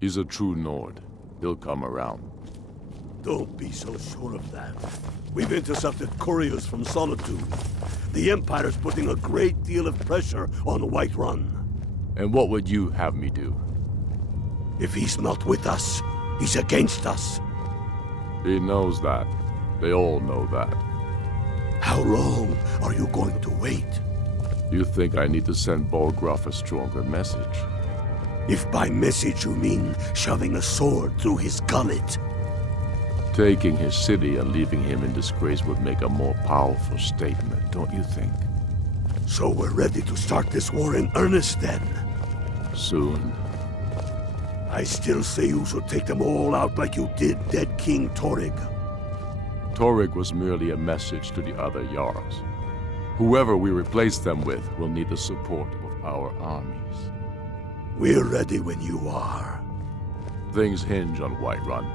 He's a true Nord. He'll come around. Don't be so sure of that. We've intercepted couriers from Solitude. The Empire's putting a great deal of pressure on Whiterun. And what would you have me do? If he's not with us, he's against us. He knows that. They all know that. How long are you going to wait? You think I need to send Bolgraf a stronger message? If by message you mean shoving a sword through his gullet. Taking his city and leaving him in disgrace would make a more powerful statement, don't you think? So we're ready to start this war in earnest then? Soon. I still say you should take them all out like you did dead King Torrig. Torrig was merely a message to the other Jarls. Whoever we replace them with will need the support of our armies. We're ready when you are. Things hinge on Whiterun.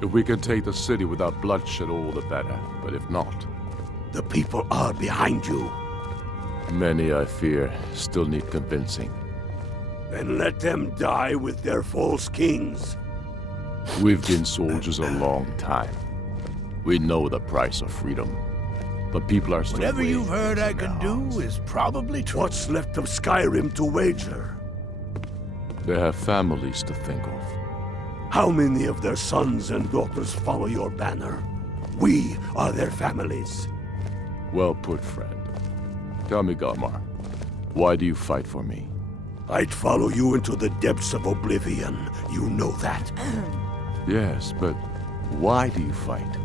If we can take the city without bloodshed, all the better. But if not... The people are behind you. Many, I fear, still need convincing. Then let them die with their false kings. We've been soldiers a long time. We know the price of freedom. But people are still Whatever you've waiting heard I in their can do hearts. is probably true. What's left of Skyrim to wager? They have families to think of. How many of their sons and daughters follow your banner? We are their families. Well put, friend. Tell me, Galmar, why do you fight for me? I'd follow you into the depths of oblivion. You know that. Yes, but why do you fight?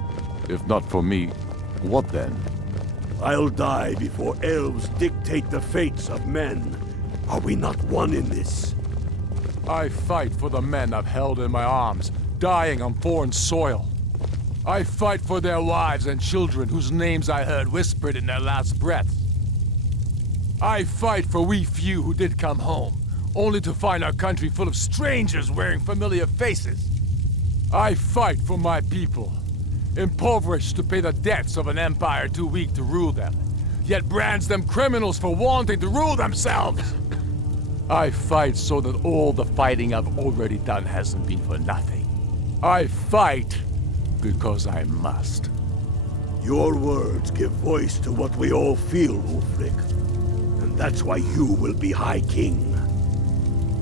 If not for me, what then? I'll die before elves dictate the fates of men. Are we not one in this? I fight for the men I've held in my arms, dying on foreign soil. I fight for their wives and children whose names I heard whispered in their last breaths. I fight for we few who did come home, only to find our country full of strangers wearing familiar faces. I fight for my people, impoverished to pay the debts of an empire too weak to rule them, yet brands them criminals for wanting to rule themselves. I fight so that all the fighting I've already done hasn't been for nothing. I fight because I must. Your words give voice to what we all feel, Ulfric. And that's why you will be High King.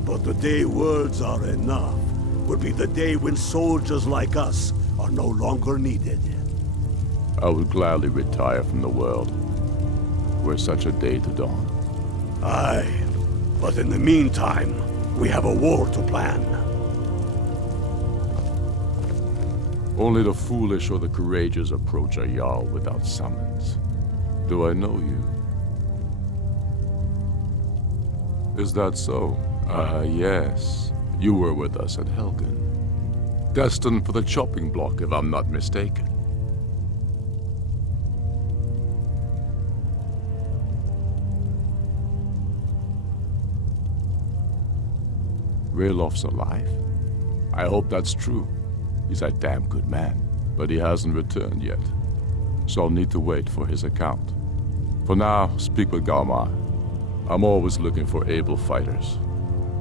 But the day words are enough will be the day when soldiers like us are no longer needed. I would gladly retire from the world, were such a day to dawn. Aye. But in the meantime, we have a war to plan. Only the foolish or the courageous approach a Jarl without summons. Do I know you? Is that so? Yes. You were with us at Helgen. Destined for the chopping block, if I'm not mistaken. Raelof's alive? I hope that's true. He's a damn good man, but he hasn't returned yet. So I'll need to wait for his account. For now, speak with Galmar. I'm always looking for able fighters.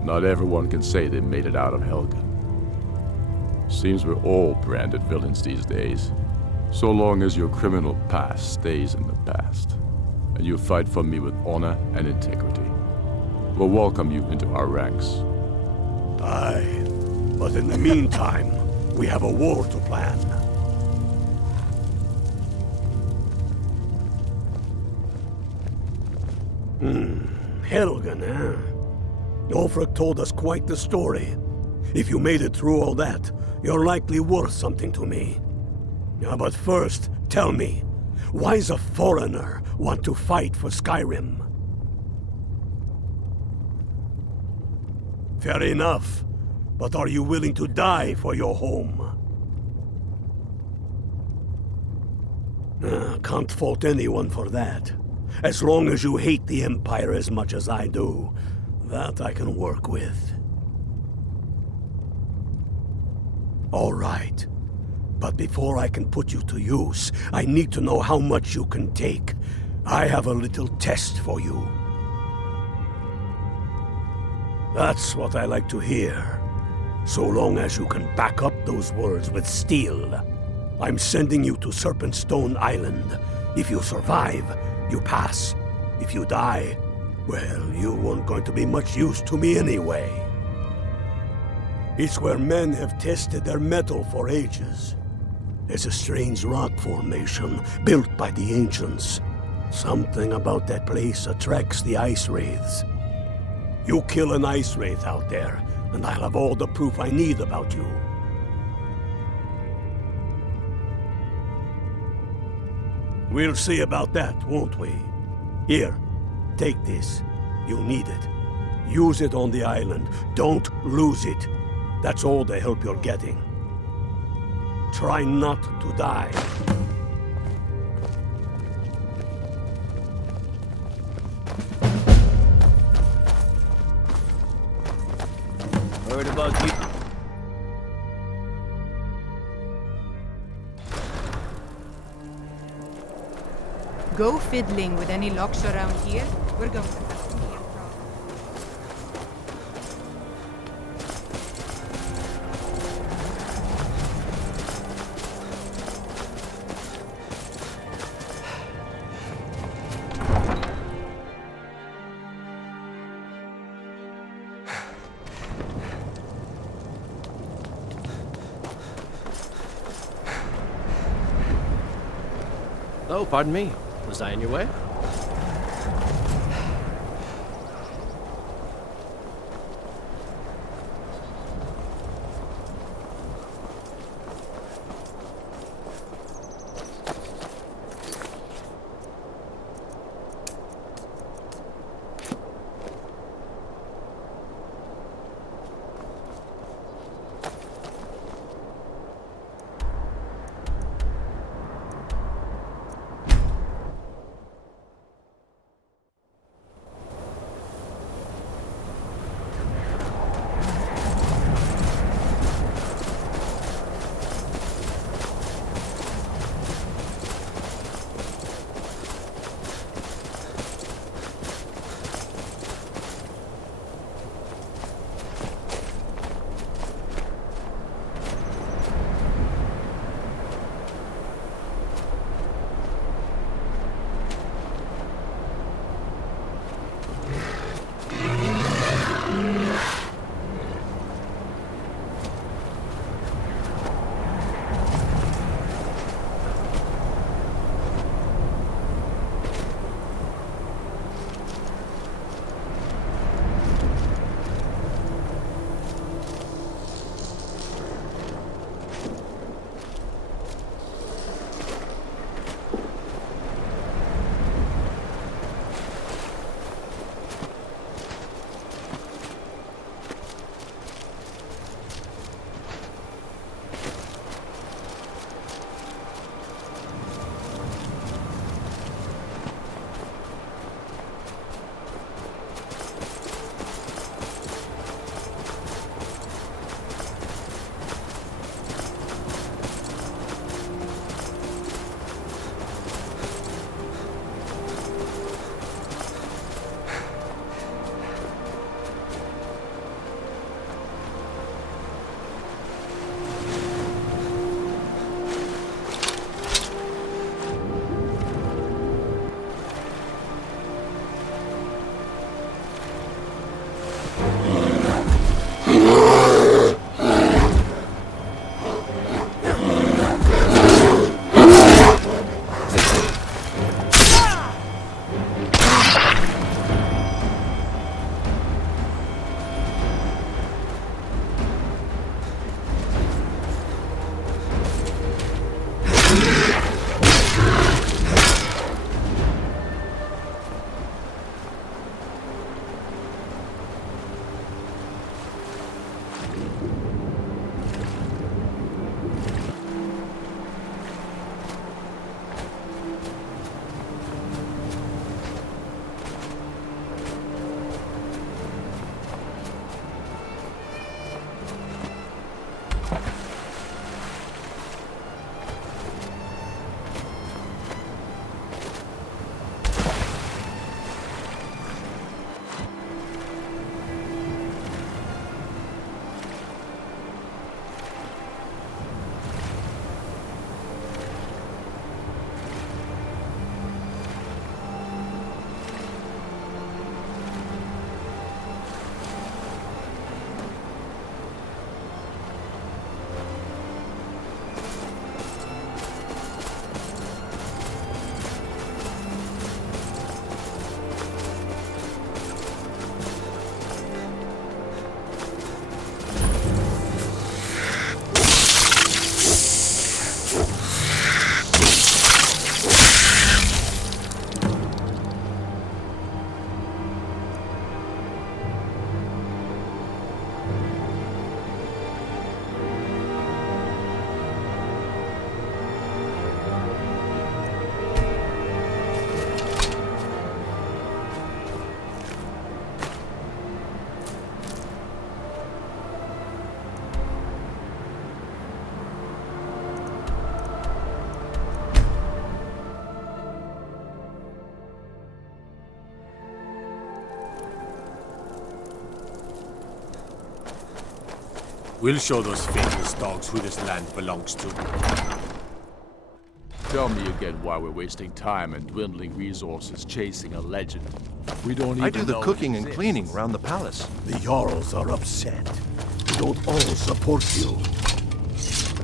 Not everyone can say they made it out of Helgen. Seems we're all branded villains these days. So long as your criminal past stays in the past, and you fight for me with honor and integrity, we'll welcome you into our ranks. Aye, but in the meantime, we have a war to plan. Helgen, huh? Ulfric told us quite the story. If you made it through all that, you're likely worth something to me. Now, but first, tell me, why does a foreigner want to fight for Skyrim? Fair enough. But are you willing to die for your home? Can't fault anyone for that. As long as you hate the Empire as much as I do, that I can work with. All right. But before I can put you to use, I need to know how much you can take. I have a little test for you. That's what I like to hear. So long as you can back up those words with steel. I'm sending you to Serpentstone Island. If you survive, you pass. If you die, well, you weren't going to be much use to me anyway. It's where men have tested their metal for ages. There's a strange rock formation built by the ancients. Something about that place attracts the ice wraiths. You kill an ice wraith out there, and I'll have all the proof I need about you. We'll see about that, won't we? Here, take this. You'll need it. Use it on the island. Don't lose it. That's all the help you're getting. Try not to die. Heard about you. Go fiddling with any locks around here. We're going to have some real problems. Oh, pardon me. Was I in your way? We'll show those faithless dogs who this land belongs to. Tell me again why we're wasting time and dwindling resources chasing a legend. We don't even I do the know it cooking and exists. cleaning around the palace. The Jarls are upset. They don't all support you.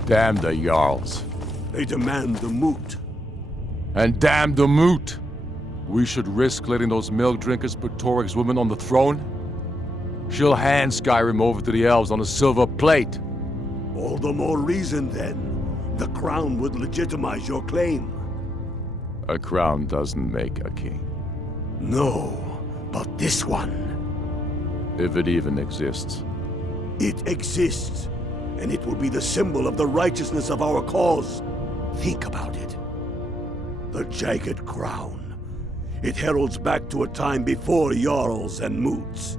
Damn the Jarls. They demand the moot. And damn the moot! We should risk letting those milk drinkers put Toryg's woman on the throne? She'll hand Skyrim over to the elves on a silver plate. All the more reason, then. The crown would legitimize your claim. A crown doesn't make a king. No, but this one. If it even exists. It exists, and it will be the symbol of the righteousness of our cause. Think about it. The Jagged Crown. It heralds back to a time before Jarls and Moots.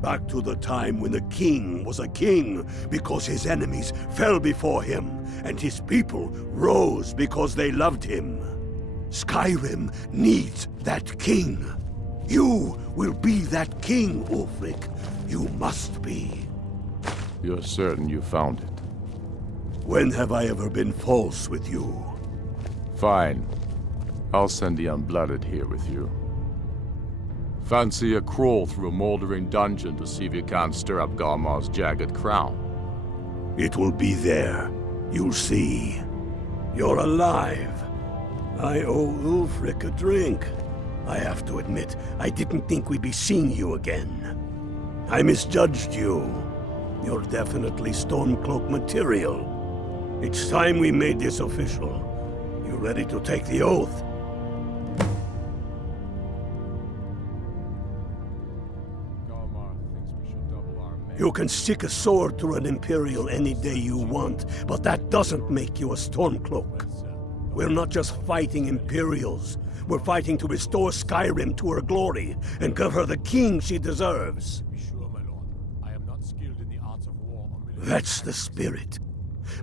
Back to the time when the king was a king because his enemies fell before him, and his people rose because they loved him. Skyrim needs that king. You will be that king, Ulfric. You must be. You're certain you found it? When have I ever been false with you? Fine. I'll send the Unblooded here with you. Fancy a crawl through a moldering dungeon to see if you can't stir up Garmar's jagged crown. It will be there. You'll see. You're alive. I owe Ulfric a drink. I have to admit, I didn't think we'd be seeing you again. I misjudged you. You're definitely Stormcloak material. It's time we made this official. You ready to take the oath? Garmar thinks we should double our men. You can stick a sword through an Imperial any day you want, but that doesn't make you a Stormcloak. We're not just fighting Imperials. We're fighting to restore Skyrim to her glory and give her the king she deserves. Be sure, my lord. I am not skilled in the arts of war or military. That's the spirit.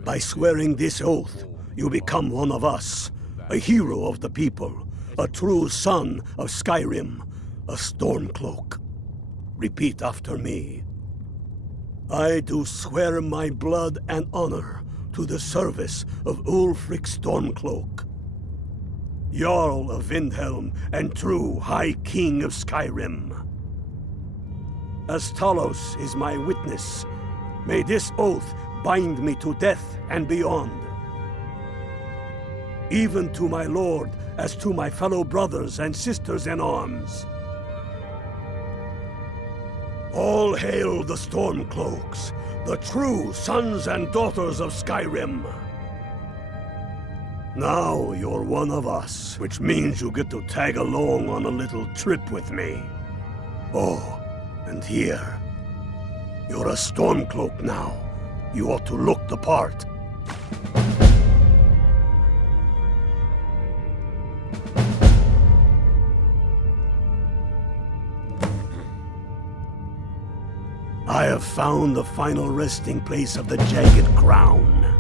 By swearing this oath, you become one of us, a hero of the people, a true son of Skyrim, a Stormcloak. Repeat after me. I do swear my blood and honor to the service of Ulfric Stormcloak, Jarl of Windhelm and true High King of Skyrim. As Talos is my witness, may this oath bind me to death and beyond. Even to my lord, as to my fellow brothers and sisters in arms. All hail the Stormcloaks, the true sons and daughters of Skyrim. Now you're one of us, which means you get to tag along on a little trip with me. Oh, and here. You're a Stormcloak now. You ought to look the part. I have found the final resting place of the Jagged Crown.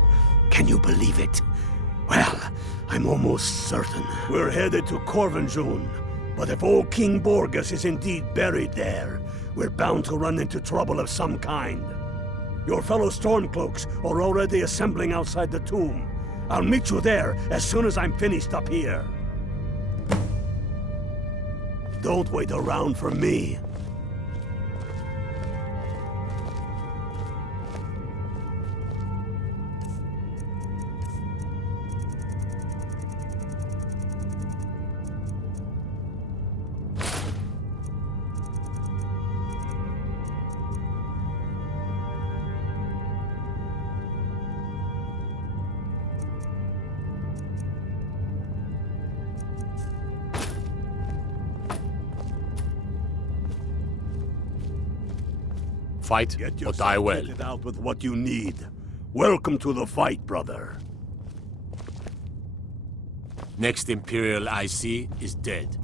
Can you believe it? Well, I'm almost certain. We're headed to Corvinjun, but if old King Borgus is indeed buried there, we're bound to run into trouble of some kind. Your fellow Stormcloaks are already assembling outside the tomb. I'll meet you there as soon as I'm finished up here. Don't wait around for me. Fight Get or die yourself well. kitted out with what you need. Welcome to the fight, brother. Next Imperial I see is dead.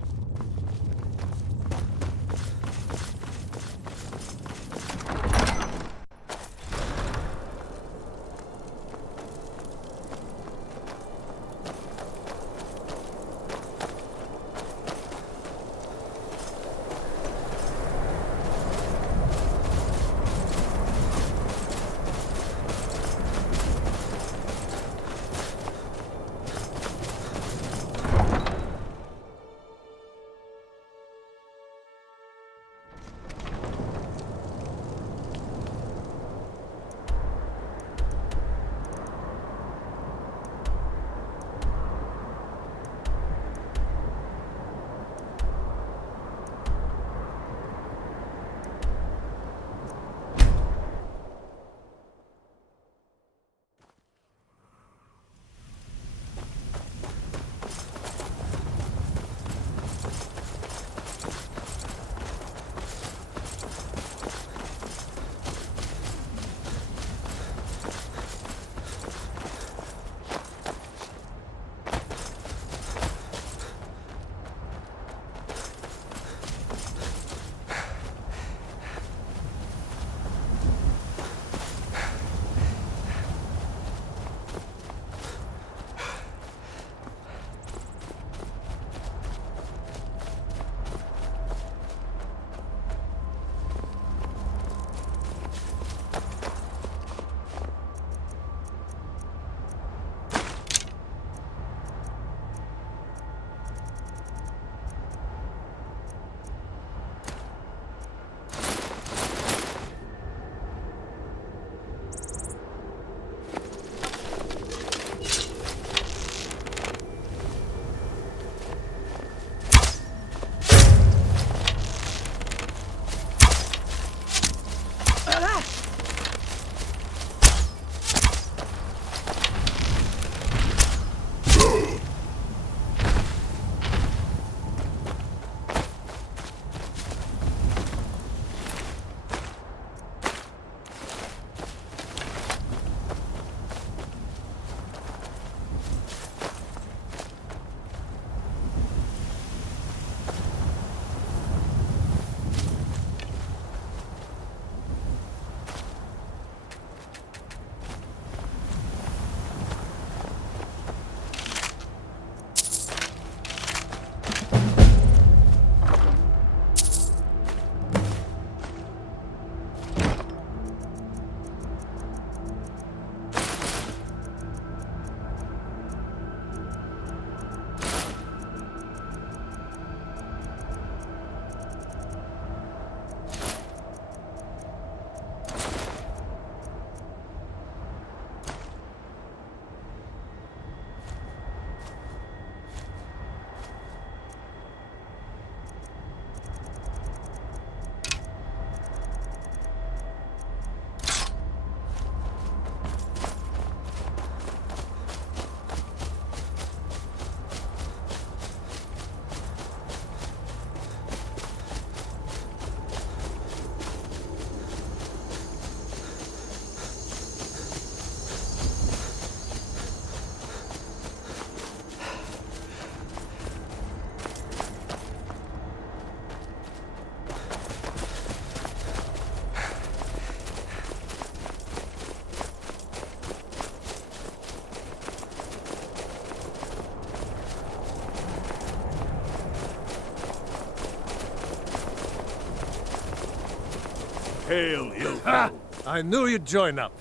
Hail, Ilfo. Ha! I knew you'd join up.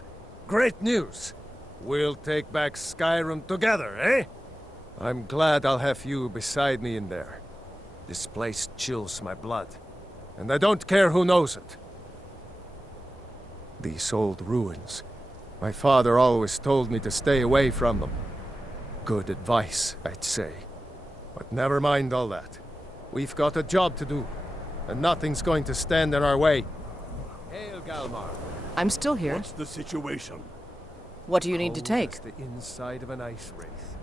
Great news. We'll take back Skyrim together, eh? I'm glad I'll have you beside me in there. This place chills my blood, and I don't care who knows it. These old ruins. My father always told me to stay away from them. Good advice, I'd say. But never mind all that. We've got a job to do, and nothing's going to stand in our way. Hail, Galmar. I'm still here. What's the situation? What do you need to Cold take? as the inside of an ice wraith.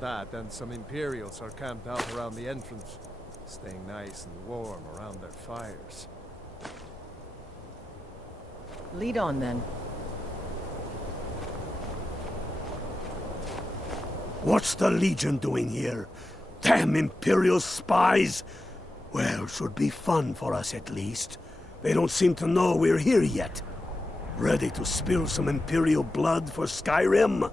That and some Imperials are camped out around the entrance, staying nice and warm around their fires. Lead on, then. What's the Legion doing here? Damn Imperial spies! Well, should be fun for us at least. They don't seem to know we're here yet. Ready to spill some Imperial blood for Skyrim?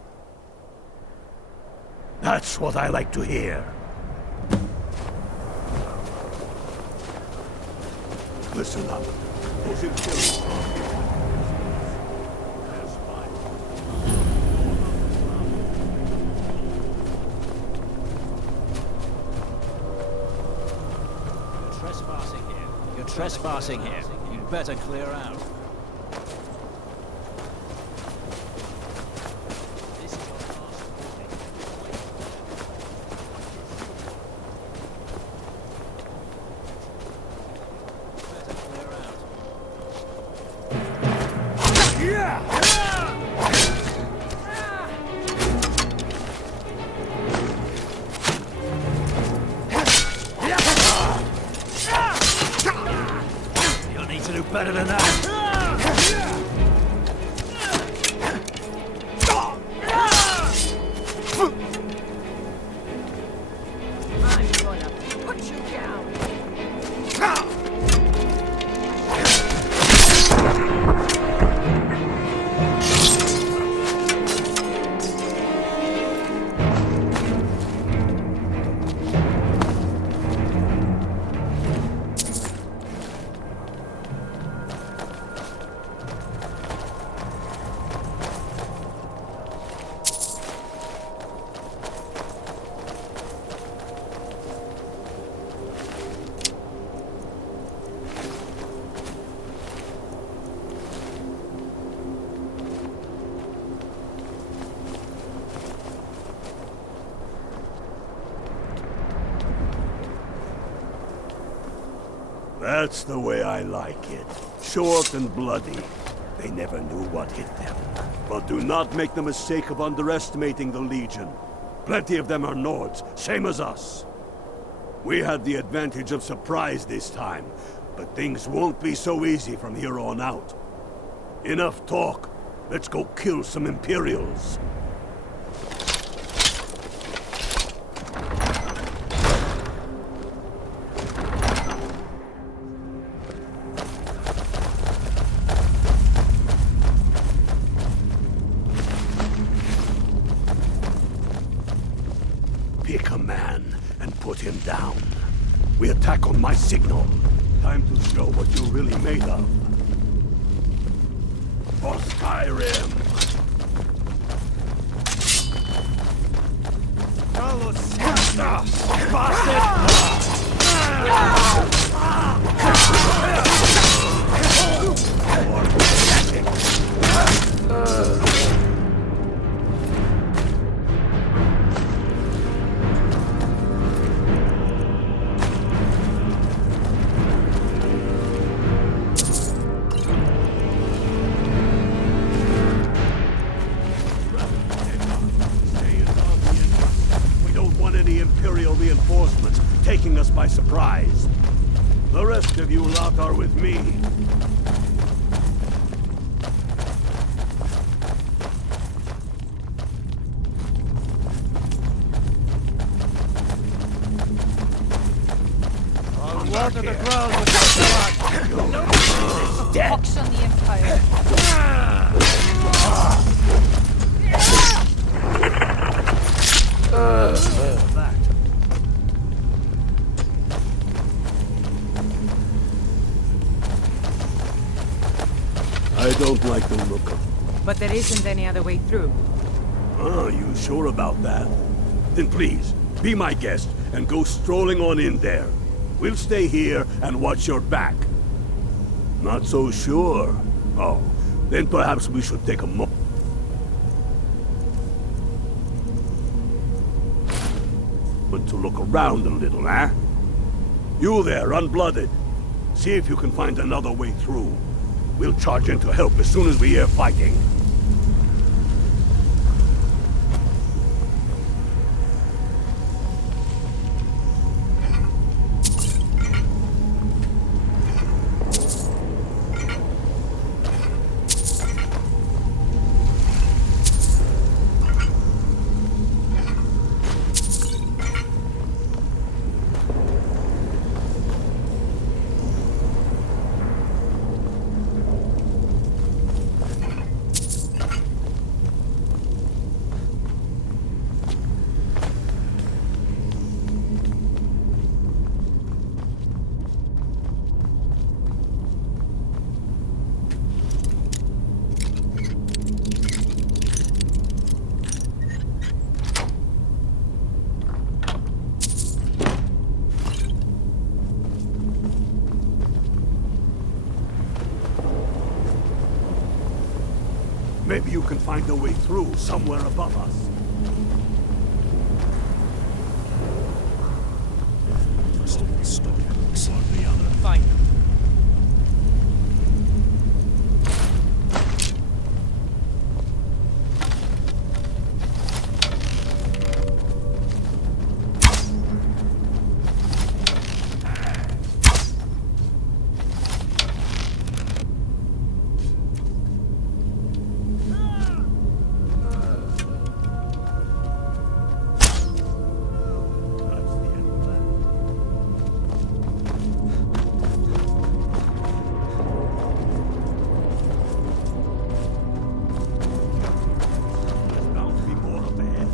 That's what I like to hear. Listen up. Those Imperials are here. They're spies. Trespassing here. You're trespassing here. You'd better clear out. This is your last warning. Better clear out. You'll need to do better than that. I'm gonna put you down. That's the way I like it. Short and bloody. They never knew what hit them. But do not make the mistake of underestimating the Legion. Plenty of them are Nords, same as us. We had the advantage of surprise this time, but things won't be so easy from here on out. Enough talk. Let's go kill some Imperials. Pick a man and put him down. We attack on my signal. Time to show what you're really made of. For Skyrim! We don't want any Imperial reinforcements taking us by surprise. The rest of you lot are with me. I'll water the ground with your blood. Pox on the Empire. like the look of. But there isn't any other way through. Ah, you sure about that? Then please, be my guest and go strolling on in there. We'll stay here and watch your back. Not so sure. Oh, then perhaps we should take a moment to look around a little, eh? You there, unblooded. See if you can find another way through. We'll charge in to help as soon as we hear fighting. Maybe you can find a way through somewhere above us. Fine. There's bound to be more up ahead.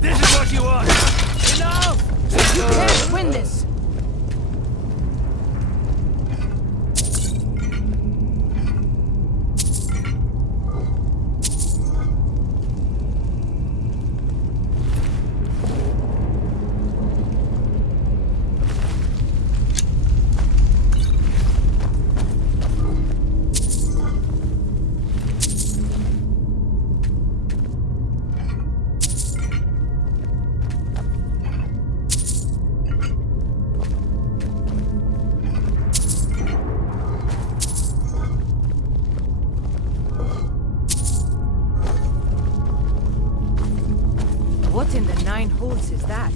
This is what you want! Enough! You can't win this! What in the nine holes is that?